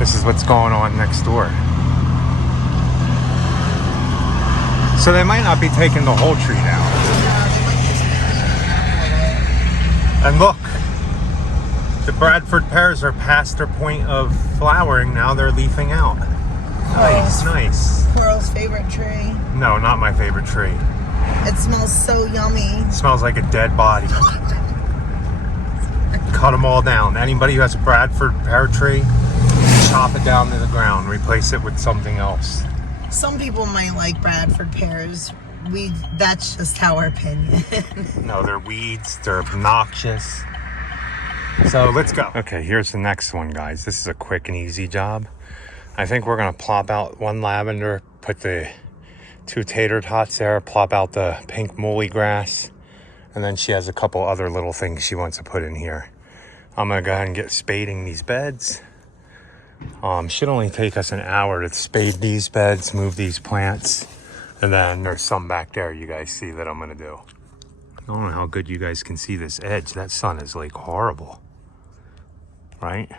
This is what's going on next door. So they might not be taking the whole tree down. And look, the Bradford pears are past their point of flowering. Now they're leafing out. Nice, nice. Squirrel's favorite tree. No, not my favorite tree. It smells so yummy. It smells like a dead body. Cut them all down. Anybody who has a Bradford pear tree, chop it down to the ground. Replace it with something else. Some people might like Bradford pears. That's just our opinion. No, they're weeds. They're obnoxious. So let's go. Okay, here's the next one, guys. This is a quick and easy job. I think we're going to plop out one lavender, put the 2 tater tots there, plop out the pink moly grass, and then she has a couple other little things she wants to put in here. I'm going to go ahead and get spading these beds. Should only take us an hour to spade these beds, move these plants, and then there's some back there you guys see that I'm going to do. I don't know how good you guys can see this edge. That sun is like horrible, right?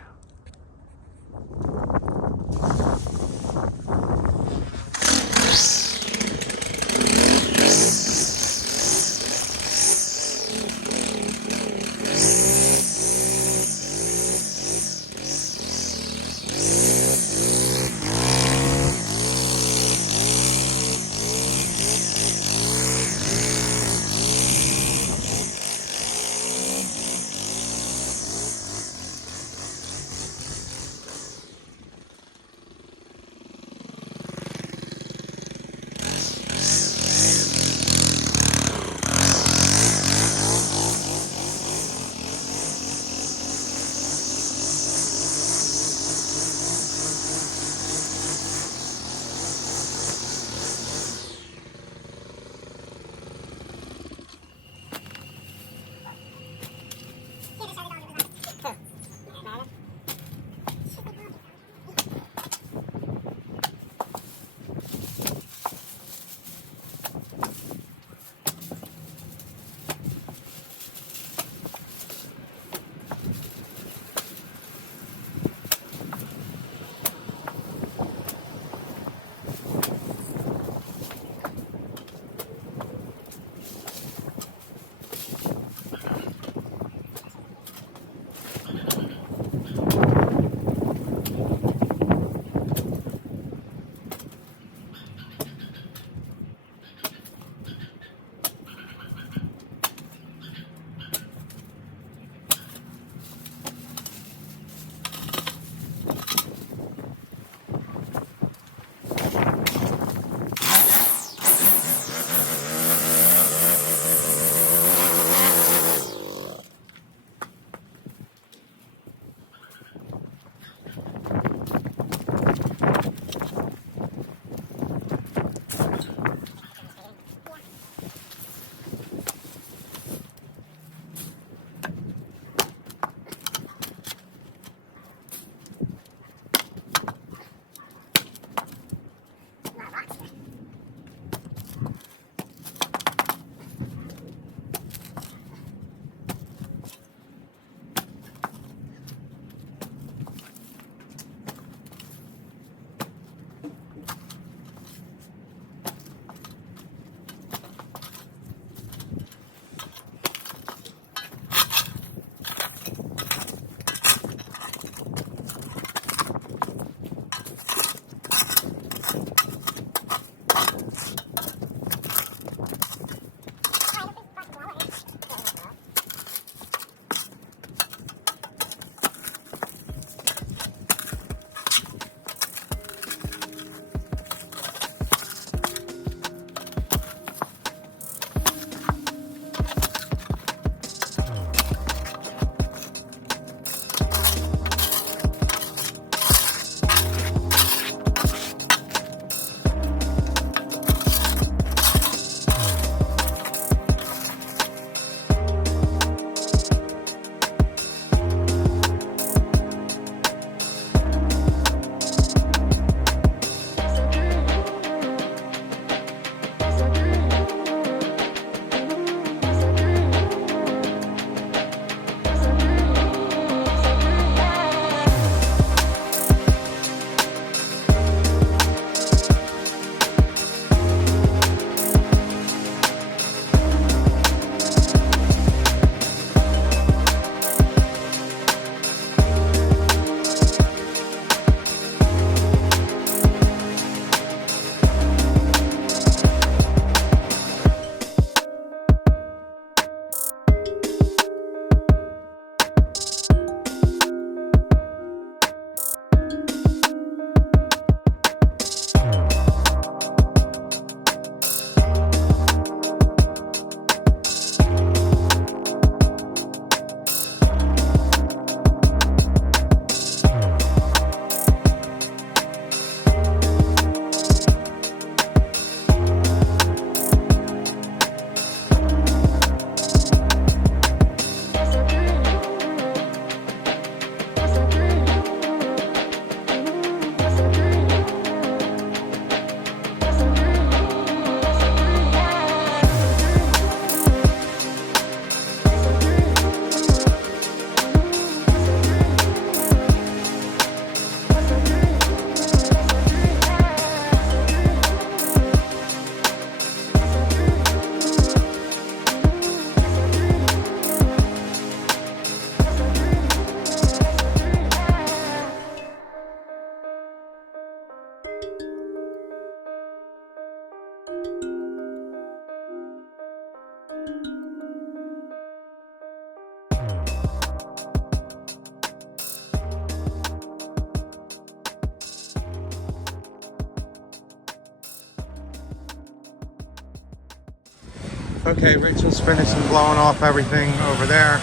Okay, Rachel's finishing blowing off everything over there.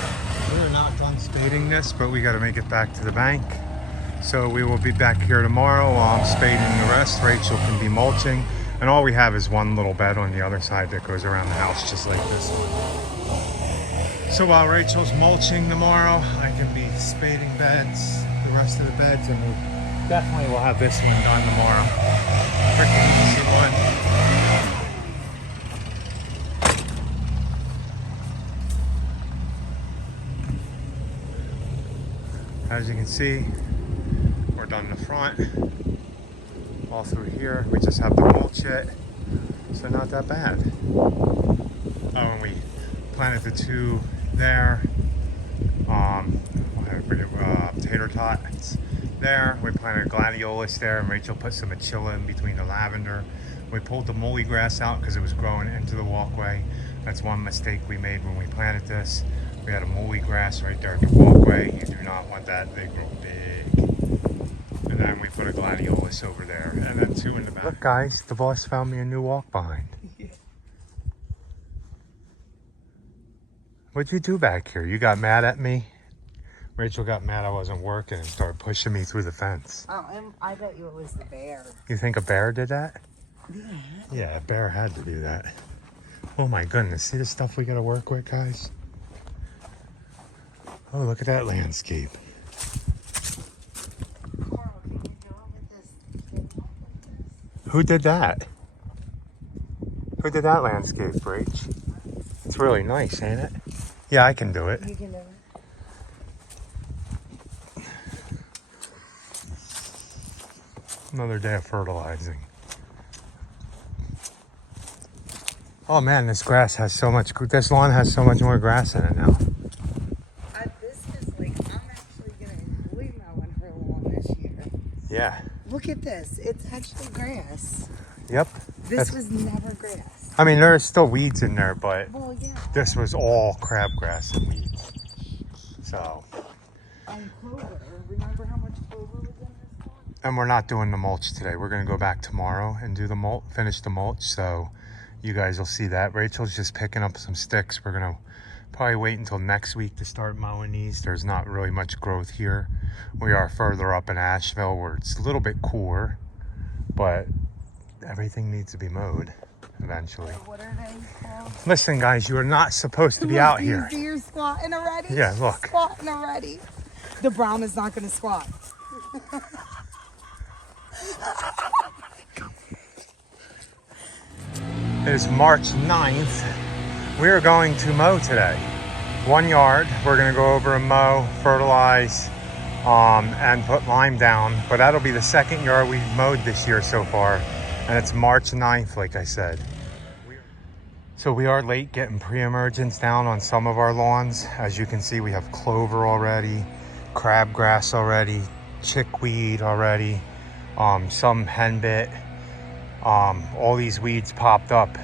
We're not done spading this, but we got to make it back to the bank. So we will be back here tomorrow while I'm spading the rest. Rachel can be mulching. And all we have is one little bed on the other side that goes around the house just like this one. So while Rachel's mulching tomorrow, I can be spading beds, the rest of the beds, and we definitely will have this one done tomorrow. Freaking easy one. As you can see, we're done in the front. All through here, we just have to mulch it. So not that bad. Oh, and we planted the two there. Tater tots there. We planted gladiolus there, and Rachel put some achilla in between the lavender. We pulled the muley grass out because it was growing into the walkway. That's one mistake we made when we planted this. We had a muley grass right there at the walkway. You do not want that. They grow big. And then we put a gladiolus over there, and then two in the back. Look, guys, the boss found me a new walk behind. Yeah. What'd you do back here? You got mad at me? Rachel got mad I wasn't working and started pushing me through the fence. Oh, and I bet you it was the bear. You think a bear did that? Yeah. Yeah, a bear had to do that. Oh my goodness, see the stuff we gotta work with, guys? Oh, look at that landscape. Who did that? Who did that landscape, Rach? It's really nice, ain't it? Yeah, I can do it. You can do it. Another day of fertilizing. Oh man, this grass has so much, this lawn has so much more grass in it now. This is like, I'm actually going to enjoy mowing her lawn this year. Yeah. Look at this. It's actually grass. Yep. This was never grass. I mean, there's still weeds in there, but Well, yeah. this was all crabgrass and weeds. So. And clover. Remember how much clover was in this lawn? And we're not doing the mulch today. We're going to go back tomorrow and do the mulch, finish the mulch. So you guys will see that. Rachel's just picking up some sticks. We're going to probably wait until next week to start mowing these. There's not really much growth here. We are further up in Asheville where it's a little bit cooler, but everything needs to be mowed eventually. What are they called? Listen, guys, you are not supposed to be out here. These deer squatting already? Yeah, look. Squatting already. The brown is not going to squat. It is March 9th. We are going to mow today. 1 yard. We're going to go over and mow, fertilize, and put lime down. But that'll be the second yard we've mowed this year so far. And it's March 9th, like I said. So we are late getting pre-emergence down on some of our lawns. As you can see, we have clover already, crabgrass already, chickweed already, some henbit. All these weeds popped up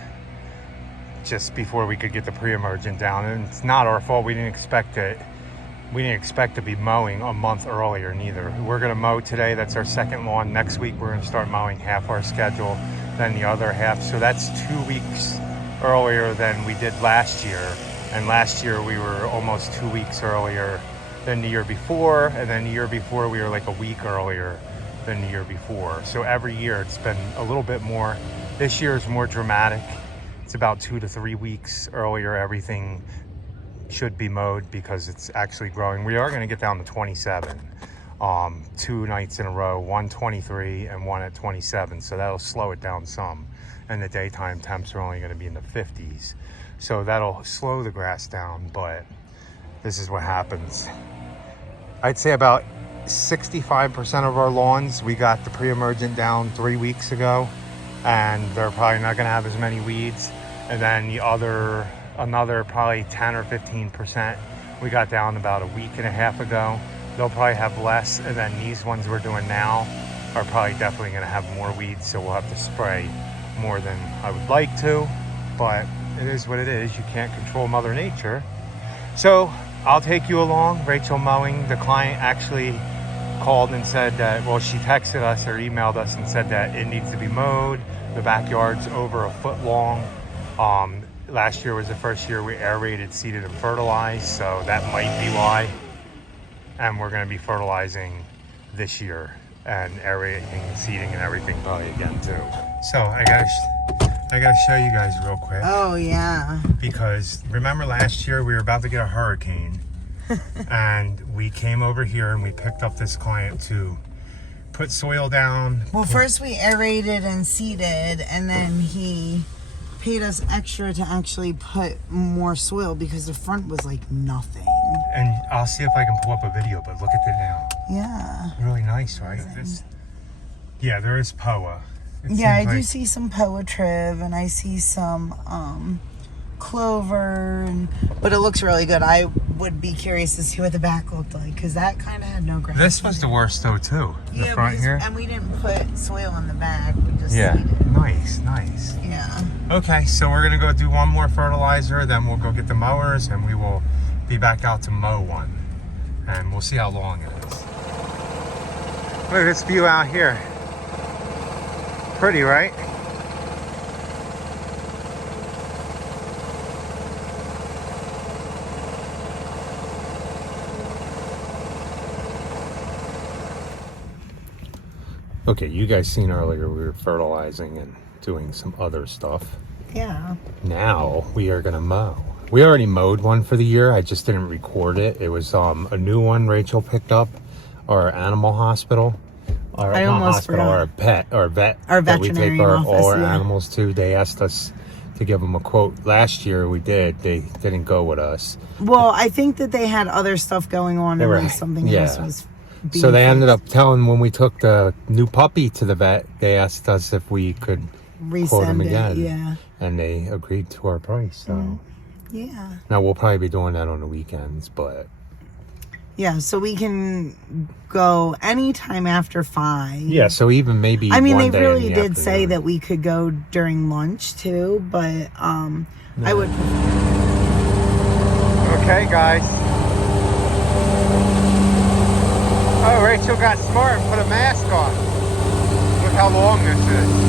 just before we could get the pre-emergent down, and it's not our fault. We didn't expect it. We didn't expect to be mowing a month earlier neither. We're gonna mow today. That's our second lawn. Next week we're gonna start mowing half our schedule, then the other half. So that's 2 weeks earlier than we did last year. And last year we were almost 2 weeks earlier than the year before, and then the year before we were like a week earlier than the year before. So every year it's been a little bit more. This year is more dramatic. It's about 2 to 3 weeks earlier. Everything should be mowed because it's actually growing. We are going to get down to 27 2 nights in a row, 123 and 1 at 27. So that'll slow it down some. And the daytime temps are only going to be in the 50s. So that'll slow the grass down, but this is what happens. I'd say about 65% of our lawns, we got the pre-emergent down 3 weeks ago, and they're probably not going to have as many weeds. And then another probably 10 or 15% we got down about a week and a half ago. They'll probably have less, and then these ones we're doing now are probably definitely going to have more weeds, so we'll have to spray more than I would like to, but it is what it is. You can't control Mother Nature. So I'll take you along. Rachel mowing, the client actually called and said that, well, she texted us or emailed us and said that it needs to be mowed. The backyard's over a foot long. last year was the first year we aerated, seeded, and fertilized, so that might be why. And we're going to be fertilizing this year and aerating, seeding, and everything probably again too. So I gotta show you guys real quick. Oh yeah. Because remember last year we were about to get a hurricane, and we came over here and we picked up this client to put soil down. Well, first we aerated and seeded, and then he paid us extra to actually put more soil because the front was like nothing. And I'll see if I can pull up a video, but look at it now. Yeah. Really nice, right? Yeah, there is POA. Yeah, I do see some POA triv, and I see some clover, but it looks really good. I would be curious to see what the back looked like, because that kind of had no grass. This was the worst though too. The front here. And we didn't put soil in the back. We just seeded. Nice. Yeah. Okay, so we're gonna go do one more fertilizer, then we'll go get the mowers, and we will be back out to mow one, and we'll see how long it is. Look at this view out here. Pretty, right? Okay, you guys seen earlier we were fertilizing and doing some other stuff. Yeah. Now we are gonna mow. We already mowed one for the year. I just didn't record it. It was a new one Rachel picked up, our animal hospital. Our vet. Our veterinarian we take office, all our animals to. They asked us to give them a quote. Last year we did. They didn't go with us. Well, I think that they had other stuff going on, and then something else was being So they fixed. ended up telling, when we took the new puppy to the vet, they asked us if we could quote them again. Yeah. And they agreed to our price. So Yeah. now we'll probably be doing that on the weekends, but Yeah, so we can go anytime after 5. yeah, so even maybe I mean, one they day really in the did say afternoon. that we could go during lunch too, but I would. Okay, guys. Oh, Rachel got smart and put a mask on. Look how long this is.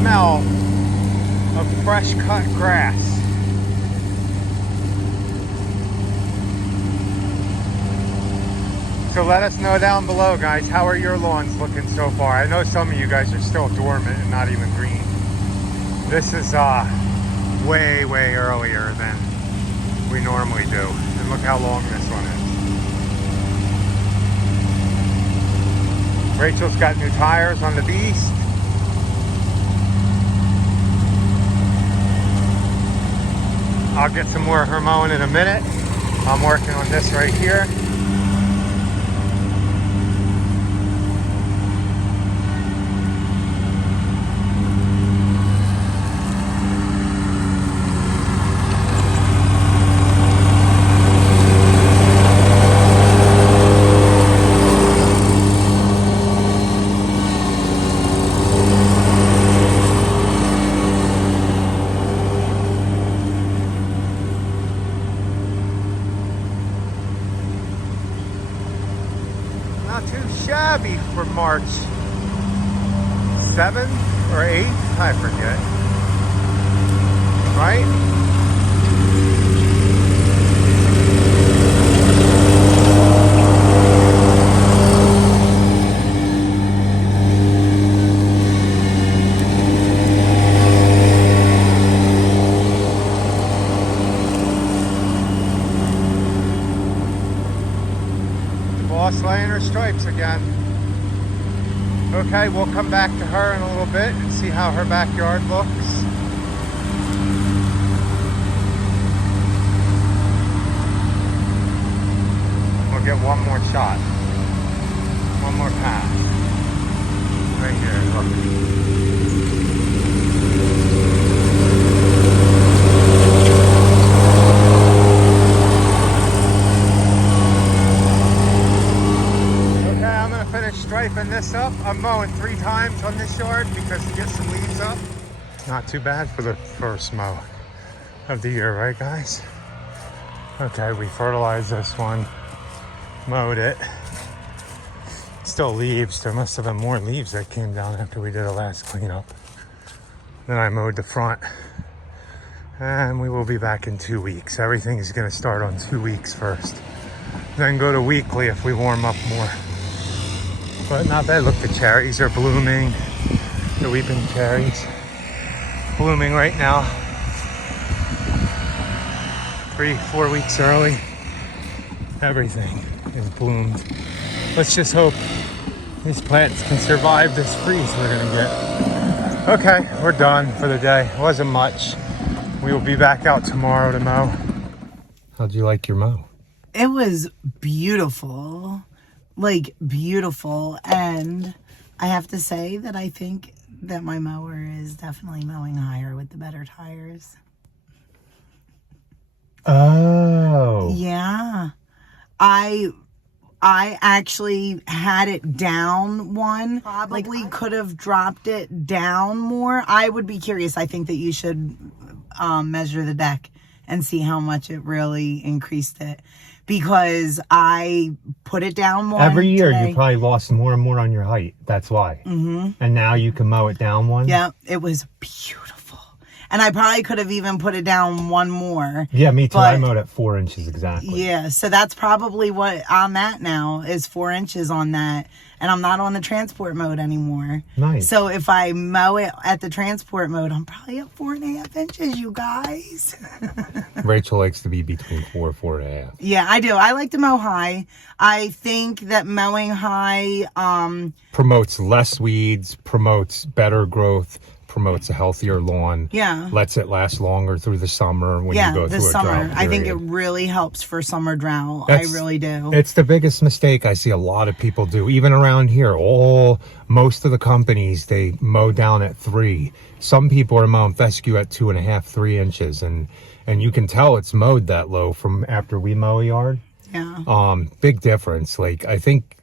Smell of fresh cut grass. So let us know down below, guys, how are your lawns looking so far? I know some of you guys are still dormant and not even green. This is way earlier than we normally do. And look how long this one is. Rachel's got new tires on the Beast. I'll get some more of her mowing in a minute. I'm working on this right here. Not too shabby for March 7th or 8th, I forget. Right? Boss laying her stripes again. Okay, we'll come back to her in a little bit and see how her backyard looks. We'll get one more shot. One more pass. Right here, look. Striping this up. I'm mowing 3 times on this yard because to get some leaves up. Not too bad for the first mow of the year, right guys? Okay, we fertilized this one, mowed it. Still leaves. There must have been more leaves that came down after we did the last cleanup. Then I mowed the front. And we will be back in 2 weeks. Everything is going to start on 2 weeks first. Then go to weekly if we warm up more. But not bad. Look, the cherries are blooming. The weeping cherries blooming right now. 3-4 weeks early. Everything is bloomed. Let's just hope these plants can survive this freeze we're gonna get. Okay, we're done for the day. It wasn't much. We will be back out tomorrow to mow. How'd you like your mow? It was beautiful. Like, beautiful. And I have to say that I think that my mower is definitely mowing higher with the better tires. Oh. Yeah. I actually had it down one. Probably could have dropped it down more. I would be curious. I think that you should measure the deck and see how much it really increased it. Because I put it down one. Every year today. you probably lost more and more on your height. That's why. Mm-hmm. And now you can mow it down one? Yeah, it was beautiful. And I probably could have even put it down one more. Yeah, me too. I mowed at 4 inches exactly. Yeah, so that's probably what I'm at now is 4 inches on that. And I'm not on the transport mode anymore. Nice. So if I mow it at the transport mode, I'm probably at 4.5 inches, you guys. Rachel likes to be between 4.5. Yeah, I do. I like to mow high. I think that mowing high promotes less weeds, promotes better growth, promotes a healthier lawn. Yeah. Lets it last longer through the summer when you go through a drought period. I think it really helps for summer drought. I really do. It's the biggest mistake I see a lot of people do. Even around here, most of the companies, they mow down at 3. Some people are mowing fescue at 2.5, 3 inches. And you can tell it's mowed that low from after we mow a yard. Yeah. Big difference. Like, I think,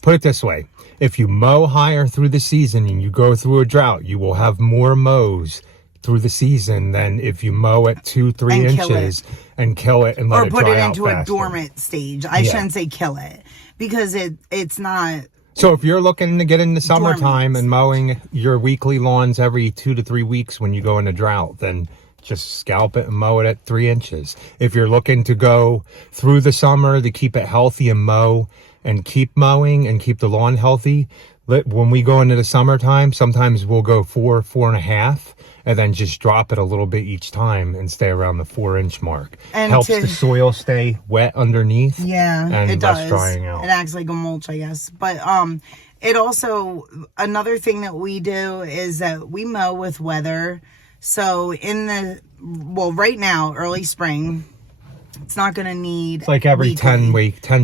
put it this way. If you mow higher through the season and you go through a drought, you will have more mows through the season than if you mow at 2-3 inches and kill it and let it dry out or put it into faster. a dormant stage. I shouldn't say kill it because it's not. So if you're looking to get into summertime and mowing your weekly lawns every 2 to 3 weeks when you go into drought, then just scalp it and mow it at 3 inches. If you're looking to go through the summer to keep it healthy and mow and keep mowing and keep the lawn healthy, when we go into the summertime, sometimes we'll go 4.5, and then just drop it a little bit each time and stay around the 4-inch mark. And helps the soil stay wet underneath. Yeah, and it less does. Drying out. It acts like a mulch, I guess. But it also, another thing that we do is that we mow with weather. So right now, early spring, it's not going to need. It's like every 10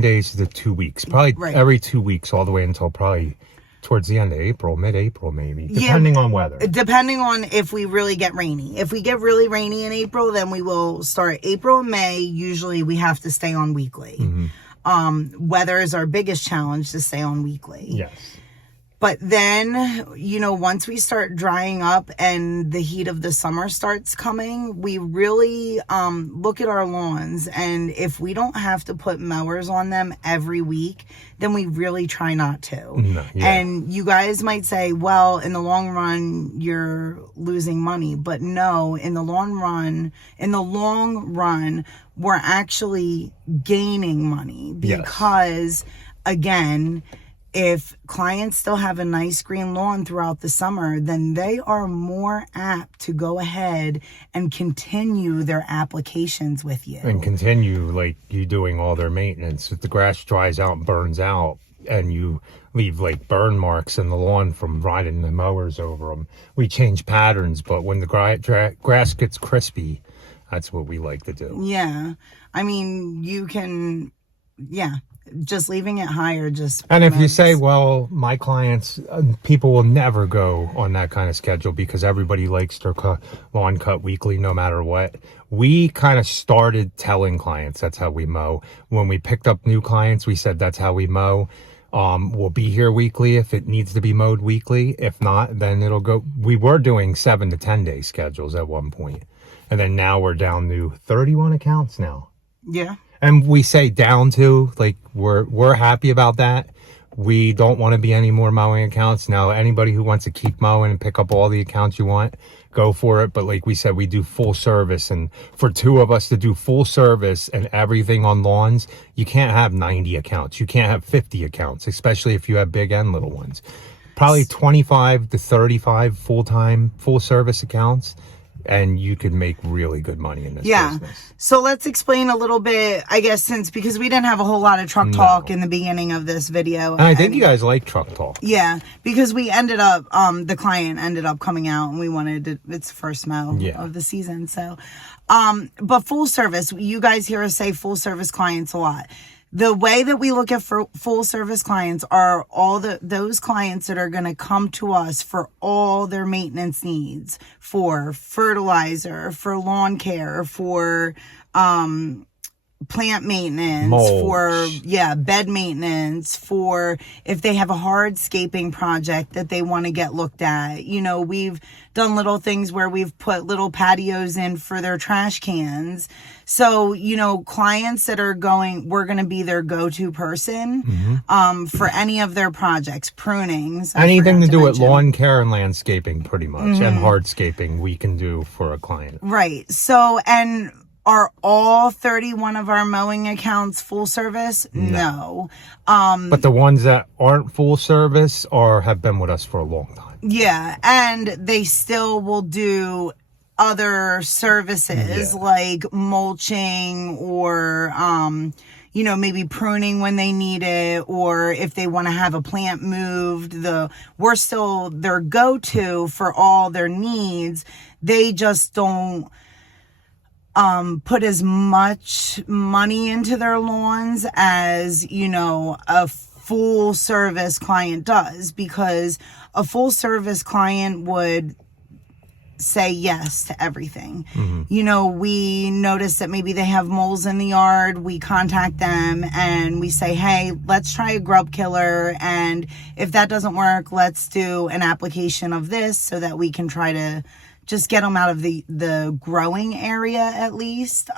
days to 2 weeks. Probably every 2 weeks all the way until probably towards the end of April, mid-April maybe, depending on weather. Depending on if we really get rainy. If we get really rainy in April, then we will start April, May. Usually we have to stay on weekly. Mm-hmm. Weather is our biggest challenge to stay on weekly. Yes. But then, once we start drying up and the heat of the summer starts coming, we really look at our lawns. And if we don't have to put mowers on them every week, then we really try not to. No, yeah. And you guys might say, well, in the long run, you're losing money. But no, in the long run, we're actually gaining money because, again, if clients still have a nice green lawn throughout the summer, then they are more apt to go ahead and continue their applications with you. And continue, like, you doing all their maintenance. If the grass dries out and burns out, and you leave, like, burn marks in the lawn from riding the mowers over them. We change patterns, but when the grass gets crispy, that's what we like to do. Yeah. I mean, you can, just leaving it higher just and if you say, well, my clients, people will never go on that kind of schedule because everybody likes their lawn cut weekly no matter what. We kind of started telling clients that's how we mow. When we picked up new clients, we said that's how we mow. We'll be here weekly if it needs to be mowed weekly. If not, then it'll go. We were doing 7 to 10 day schedules at one point, and then now we're down to 31 accounts now. Yeah. And we say down to, like, we're happy about that. We don't want to be any more mowing accounts. Now, anybody who wants to keep mowing and pick up all the accounts you want, go for it. But like we said, we do full service. And for two of us to do full service and everything on lawns, you can't have 90 accounts. You can't have 50 accounts, especially if you have big and little ones. Probably 25 to 35 full-time, full-service accounts. And you could make really good money in this business. So let's explain a little bit, I guess, because we didn't have a whole lot of truck talk in the beginning of this video. And I think you guys like truck talk. Yeah, because we ended up, the client ended up coming out and we wanted to, it's first mow of the season. So, but full service, you guys hear us say full service clients a lot. The way that we look at full service clients are all those clients that are going to come to us for all their maintenance needs, for fertilizer, for lawn care, for plant maintenance, mulch. For bed maintenance, for if they have a hardscaping project that they want to get looked at. You know, we've done little things where we've put little patios in for their trash cans. So, you know, clients that are we're going to be their go-to person for any of their projects, prunings. Anything to do with lawn care and landscaping, pretty much, and hardscaping we can do for a client. Right. So, and are all 31 of our mowing accounts full service? No. But the ones that aren't full service have been with us for a long time. Yeah, and they still will do other services like mulching or you know, maybe pruning when they need it, or if they want to have a plant moved. We're still their go-to for all their needs. They just don't put as much money into their lawns as, you know, a full service client does, because a full service client would say yes to everything. You know, we notice that maybe they have moles in the yard. We contact them and we say, hey, let's try a grub killer. And if that doesn't work, let's do an application of this so that we can try to just get them out of the growing area at least,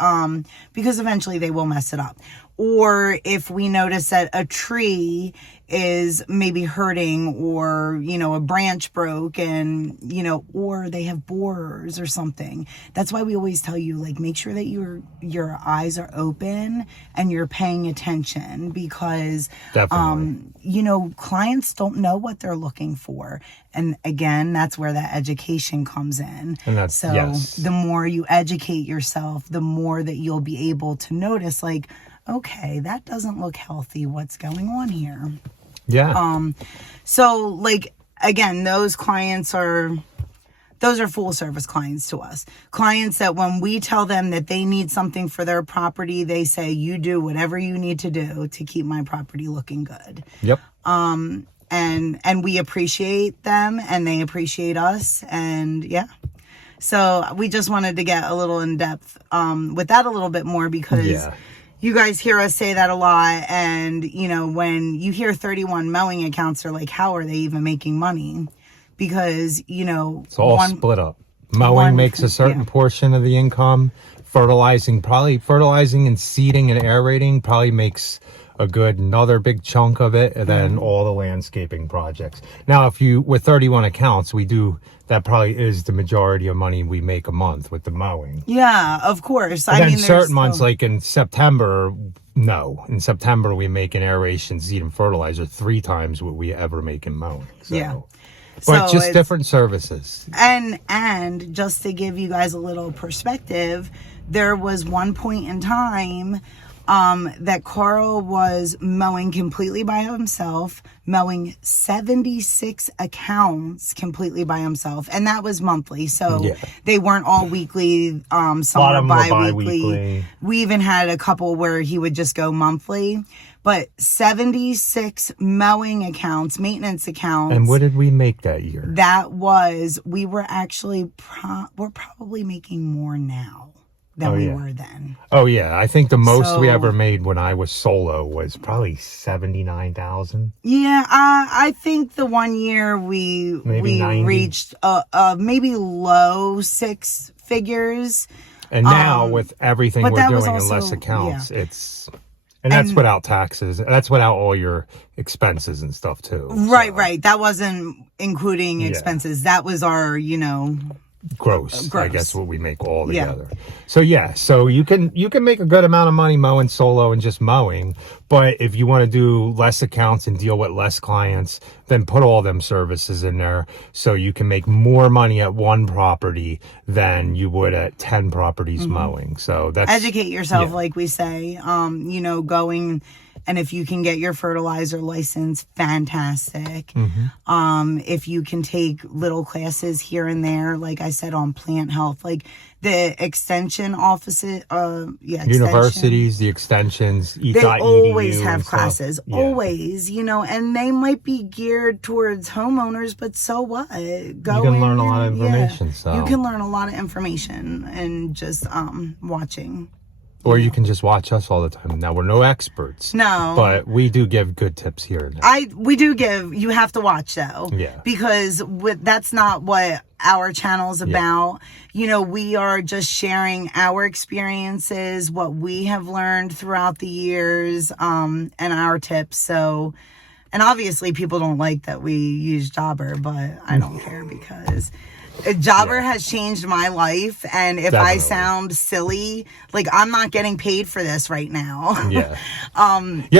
because eventually they will mess it up. Or if we notice that a tree is maybe hurting, or, you know, a branch broke, and, you know, or they have borers or something. That's why we always tell you, like, make sure that your eyes are open and you're paying attention, because, you know, clients don't know what they're looking for. And again, that's where that education comes in. And that's, the more you educate yourself, the more that you'll be able to notice, like, okay, that doesn't look healthy. What's going on here? Yeah. So, like, again, those are full service clients to us. Clients that when we tell them that they need something for their property, they say, you do whatever you need to do to keep my property looking good. Yep. And we appreciate them and they appreciate us. And so we just wanted to get a little in depth with that a little bit more, because you guys hear us say that a lot. And, you know, when you hear 31 mowing accounts, they're like, how are they even making money? Because, you know, it's all split up. Mowing makes a certain portion of the income. Fertilizing and seeding and aerating probably makes another big chunk of it, and then all the landscaping projects. Now, with 31 accounts, that probably is the majority of money we make a month with the mowing. Yeah, of course. I mean, certain months, like in September, we make in aeration, seed, and fertilizer 3 times what we ever make in mowing. So. But so just different services. And just to give you guys a little perspective, there was one point in time that Carl was mowing completely by himself, mowing 76 accounts completely by himself, and that was monthly. So they weren't all weekly, some were bi-weekly. We even had a couple where he would just go monthly. But 76 mowing accounts, maintenance accounts. And what did we make that year? We were actually, we're probably making more now. than we were then. Oh yeah, I think the most we So- ever made when I was solo was probably 79,000. Yeah, I think the one year we 90. reached maybe low six figures. And now with everything but we're that was doing in also- less accounts, and that's without taxes. That's without all your expenses and stuff too. Right. That wasn't including expenses. That was our, Gross. I guess what we make all Yeah. together. So you can make a good amount of money mowing solo and just mowing, but if you want to do less accounts and deal with less clients, then put all them services in there so you can make more money at one property than you would at 10 properties mowing. So that's educate yourself, like we say. Going, and if you can get your fertilizer license, fantastic. If you can take little classes here and there, like I said, on plant health, like the extension offices, universities, the extensions, they always have and stuff. classes, always, and they might be geared towards homeowners, but so what? Go you can learn a lot of information. So you can learn a lot of information and just watching. Or you can just watch us all the time. Now, we're no experts. No. But we do give good tips here and there. We do give, you have to watch though. Yeah. Because that's not what our channel's about. We are just sharing our experiences, what we have learned throughout the years, and our tips. So, and obviously people don't like that we use Jobber, but I don't care because Jobber has changed my life, and if I sound silly, like I'm not getting paid for this right now.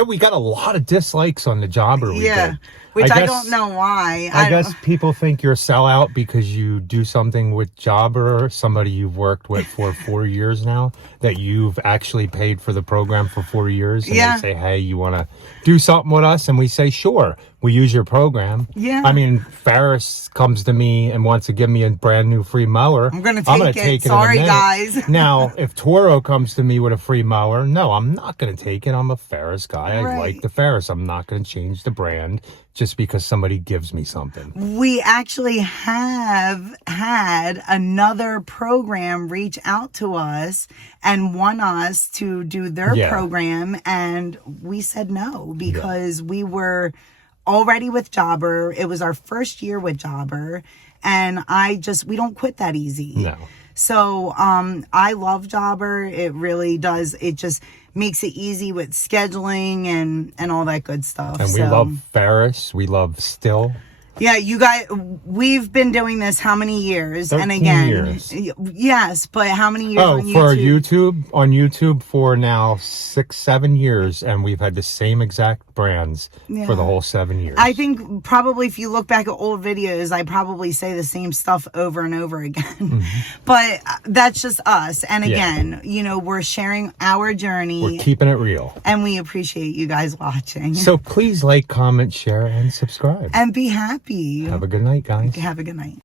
We got a lot of dislikes on the Jobber we did. Which I don't know why. I guess people think you're a sellout because you do something with Jobber, somebody you've worked with for 4 years now, that you've actually paid for the program for 4 years. And they say, hey, you want to do something with us? And we say, sure, we use your program. I mean, Ferris comes to me and wants to give me a brand new free mower. I'm going to take it. Sorry, guys. Now, if Toro comes to me with a free mower, no, I'm not going to take it. I'm a Ferris guy. I like the Ferris. I'm not going to change the brand just because somebody gives me something. We actually have had another program reach out to us and want us to do their program, and we said no because we were already with Jobber. It was our first year with Jobber, and we don't quit that easy. No. So I love Jobber. It really does. It just makes it easy with scheduling and all that good stuff. And we love Ferris. We love Still. Yeah, you guys, we've been doing this how many years? 13 and again, years. Yes, but how many years on YouTube? For YouTube, on YouTube for now 6-7 years, and we've had the same exact brands for the whole 7 years. I think probably if you look back at old videos, I probably say the same stuff over and over again. But that's just us. And again, we're sharing our journey. We're keeping it real. And we appreciate you guys watching. So please like, comment, share, and subscribe. And be happy. Have a good night, guys. Have a good night.